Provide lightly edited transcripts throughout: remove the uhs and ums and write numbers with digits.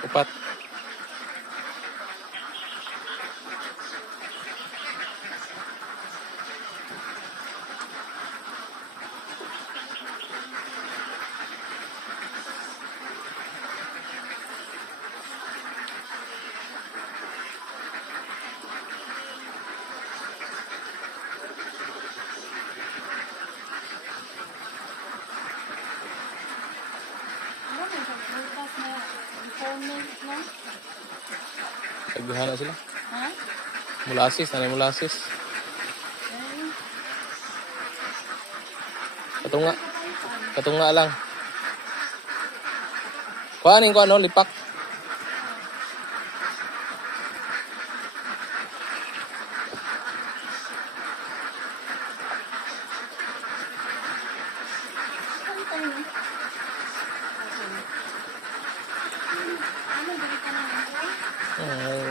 Upat. Nagbihala sila. Ha? Mulasis, nanay mulasis. Katunga. Katunga lang. Kuhanin ko ano, lipak.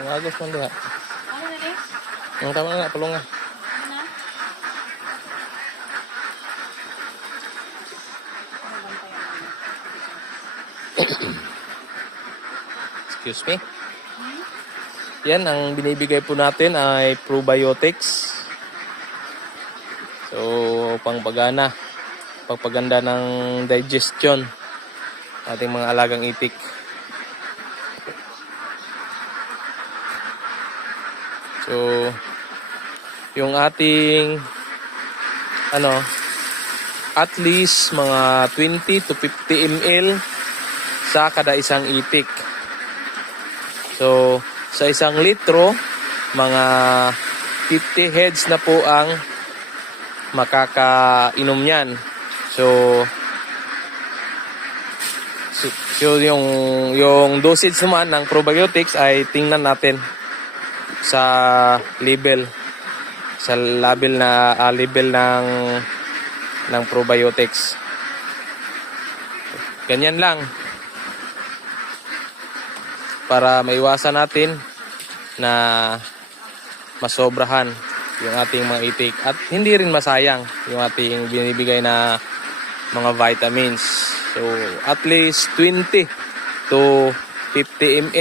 Agos man diha. Ano na rin? Ang tama na, pulong nga. Ano na? Excuse me. Yan, ang binibigay po natin ay probiotics. So, pangpagana, pagpaganda ng digestion ating mga alagang itik. So, yung ating at least mga 20 to 50 ml sa kada isang itik. So, sa isang litro, mga 50 heads na po ang makakainom niyan. So yung dosage naman ng probiotics ay tingnan natin sa label ng probiotics. Ganyan lang para maiwasan natin na masobrahan yung ating mga itik at hindi rin masayang yung ating binibigay na mga vitamins. So at least 20 to 50 ml